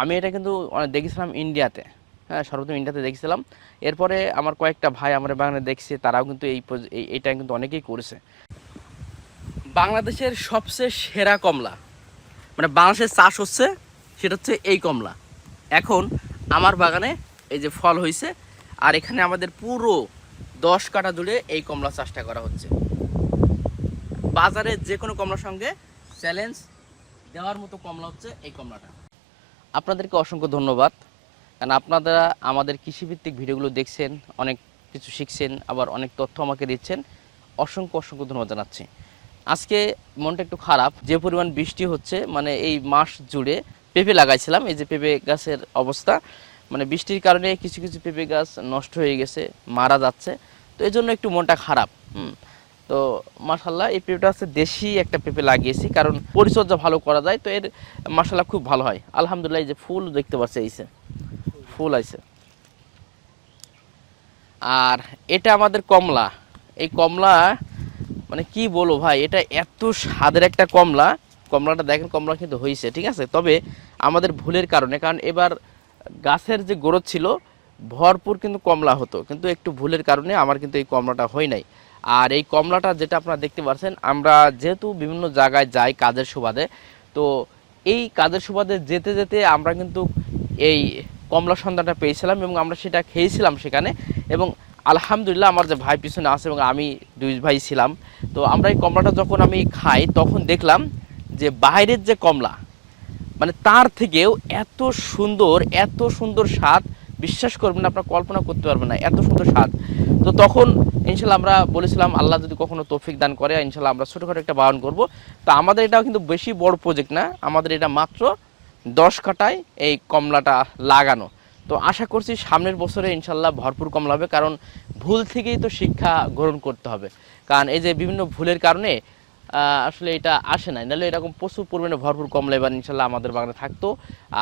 আমি এটা কিন্তু দেখেছিলাম ইন্ডিয়াতে, হ্যাঁ সর্বপ্রথম ইন্ডিয়াতে দেখেছিলাম। এরপরে আমার কয়েকটা ভাই আমার বাগানে দেখছে, তারাও কিন্তু এইটা কিন্তু অনেকেই করেছে। বাংলাদেশের সবচেয়ে সেরা কমলা, মানে বাংলাদেশের চাষ হচ্ছে সেটা হচ্ছে এই কমলা। এখন আমার বাগানে এই যে ফল হয়েছে, আর এখানে আমাদের পুরো 10 কাঠা জুড়ে এই কমলা চাষটা করা হচ্ছে। বাজারে যে কোনো কমলার সঙ্গে চ্যালেঞ্জ দেওয়ার মতো কমলা হচ্ছে এই কমলাটা। আপনাদেরকে অসংখ্য ধন্যবাদ, কারণ আপনারা আমাদের কৃষিভিত্তিক ভিডিওগুলো দেখছেন, অনেক কিছু শিখছেন, আবার অনেক তথ্য আমাকে দিচ্ছেন। অসংখ্য অসংখ্য ধন্যবাদ জানাচ্ছি। আজকে মনটা একটু খারাপ, যে পরিমাণ বৃষ্টি হচ্ছে, মানে এই মাস জুড়ে পেঁপে লাগাইছিলাম, এই যে পেঁপে গাছের অবস্থা, মানে বৃষ্টির কারণে কিছু কিছু পেঁপে গাছ নষ্ট হয়ে গেছে, মারা যাচ্ছে। তো এই জন্য একটু মনটা খারাপ। তো মাশাল্লাহ এই পেঁপেটা হচ্ছে দেশি একটা পেঁপে লাগিয়েছি, কারণ পরিচর্যা ভালো করা যায়, তো এর মাশাল্লাহ খুব ভালো হয় আলহামদুলিল্লাহ। এই যে ফুল দেখতে পাচ্ছি, এইছে ফুল আইছে। আর এটা আমাদের কমলা। এই কমলা মানে কি বলবো ভাই, এটা এত স্বাদের একটা কমলা। কমলাটা দেখেন, কমলা কিন্তু হয়েছে ঠিক আছে, তবে আমাদের ভুলের কারণে, কারণ এবার গাছের যে গ্রোথ ছিল ভরপুর কিন্তু কমলা হতো, কিন্তু একটু ভুলের কারণে আমার কিন্তু এই কমলাটা হয় নাই। আর এই কমলাটা যেটা আপনারা দেখতে পাচ্ছেন, আমরা যেহেতু বিভিন্ন জায়গায় যাই কাজের সুবাদে, তো এই কাজের সুবাদে যেতে যেতে আমরা কিন্তু এই কমলা সন্ধানটা পেয়েছিলাম এবং আমরা সেটা খেয়েছিলাম সেখানে। এবং আলহামদুলিল্লাহ আমার যে ভাই পিছনে আছে এবং আমি দুই ভাই ছিলাম, তো আমরা এই কমলাটা যখন আমি খাই তখন দেখলাম যে বাইরের যে কমলা, মানে তার থেকেও এত সুন্দর স্বাদ, বিশ্বাস করবেন না, আপনারা কল্পনা করতে পারবেন না এত সুন্দর স্বাদ। তো তখন ইনশাল্লাহ আমরা বলেছিলাম আল্লাহ যদি কখনো তৌফিক দান করে ইনশাল্লাহ আমরা ছোটোখাটো একটা বাগান করব। তো আমাদের এটাও কিন্তু বেশি বড় প্রজেক্ট না, আমাদের এটা মাত্র 10 কাঠায় এই কমলাটা লাগানো। তো আশা করছি সামনের বছরে ইনশাল্লাহ ভরপুর কমলা হবে, কারণ ভুল থেকেই তো শিক্ষা গ্রহণ করতে হবে। কারণ এই যে বিভিন্ন ভুলের কারণে আসলে এটা আসে নাই, নাহলে এরকম প্রচুর পরিমাণে ভরপুর কমলা এবার ইনশাল্লাহ আমাদের বাগানে থাকতো।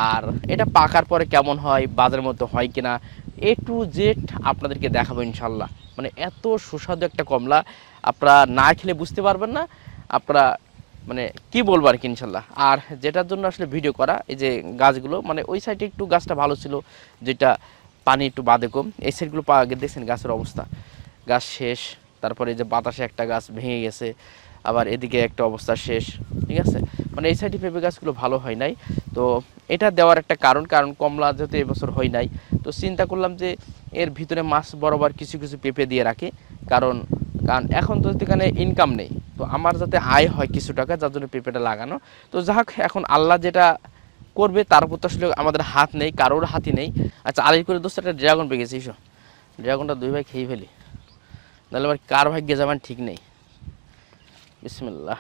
আর এটা পাকার পরে কেমন হয়, বাজারের মতো হয় কিনা, A to Z আপনাদেরকে দেখাবো ইনশাল্লাহ। মানে এত সুস্বাদু একটা কমলা, আপনারা না খেলে বুঝতে পারবেন না। আপনারা মানে কি বলবো আর কি ইনশাল্লাহ। আর যেটার জন্য আসলে ভিডিও করা, এই যে গাছগুলো, মানে ওই সাইডে একটু গাছটা ভালো ছিল, যেটা পানি একটু বাদে কম, এই সাইডগুলো দেখছেন গাছের অবস্থা, গাছ শেষ। তারপরে এই যে বাতাসে একটা গাছ ভেঙে গেছে, আবার এদিকে একটা অবস্থা শেষ, ঠিক আছে। মানে এই সাইডে পেঁপে গাছগুলো ভালো হয় নাই। তো এটা দেওয়ার একটা কারণ কমলা যেহেতু এবছর হয় নাই, তো চিন্তা করলাম যে এর ভিতরে মাছ বরাবর কিছু কিছু পেঁপে দিয়ে রাখি। কারণ কারণ এখন তো এখানে ইনকাম নেই, তো আমার যাতে আয় হয় কিছু টাকা, যার জন্য পেঁপেটা লাগানো। তো যাক, এখন আল্লাহ যেটা করবে তার উপর তো আসলে আমাদের হাত নেই, কারোর হাতই নেই। আচ্ছা, আলির করে দোস্ত একটা ড্রাগন পেয়ে গেছি, ড্রাগনটা দুই ভাই খেয়ে ফেলি, নাহলে আবার কার ভাগ্যে যাবেন ঠিক নেই। বিসমিল্লাহ।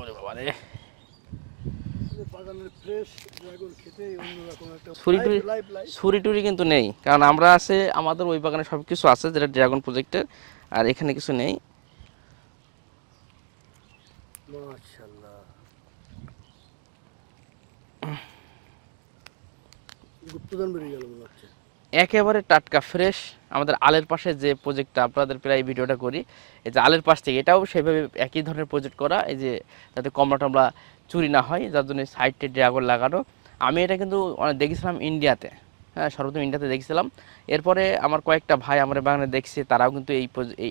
ওরে বাবা রে, ছুরি টুরি কিন্তু নেই, কারণ আমরা আছে আমাদের ওই বাগানে সব কিছু আছে যেটা ড্রাগন প্রজেক্টের, আর এখানে কিছু নেই। একেবারে টাটকা ফ্রেশ। আমাদের আলের পাশে যে প্রজেক্টটা আপনাদের প্রায় ভিডিওটা করি, এই যে আলের পাশ থেকে, এটাও সেভাবে একই ধরনের প্রজেক্ট করা, এই যে যাতে কমলা টমলা চুরি না হয়, যার জন্য সাইডে ড্রাগন লাগানো। আমি এটা কিন্তু দেখেছিলাম ইন্ডিয়াতে, হ্যাঁ সর্বপ্রথম ইন্ডিয়াতে দেখেছিলাম। এরপরে আমার কয়েকটা ভাই আমার বাগানে দেখছে, তারাও কিন্তু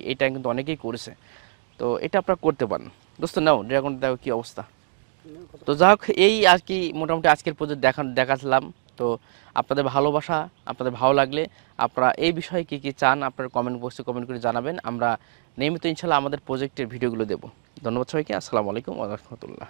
এইটা কিন্তু অনেকেই করেছে। তো এটা আপনারা করতে পারেন। দোস্ত নাও ড্রাগনটা দেখো কী অবস্থা। তো যাই হোক, এই আর কি মোটামুটি আজকের প্রজেক্ট দেখাচ্ছিলাম। তো আপনাদের ভালোবাসা, আপনাদের ভালো লাগলে আপনারা এই বিষয়ে কী কী চান আপনারা কমেন্ট বক্সে কমেন্ট করে জানাবেন। আমরা নিয়মিত ইনশাল্লাহ আমাদের প্রজেক্টের ভিডিওগুলো দেবো। ধন্যবাদ সবাইকে। আসসালামু আলাইকুম ওয়া রাহমাতুল্লাহ।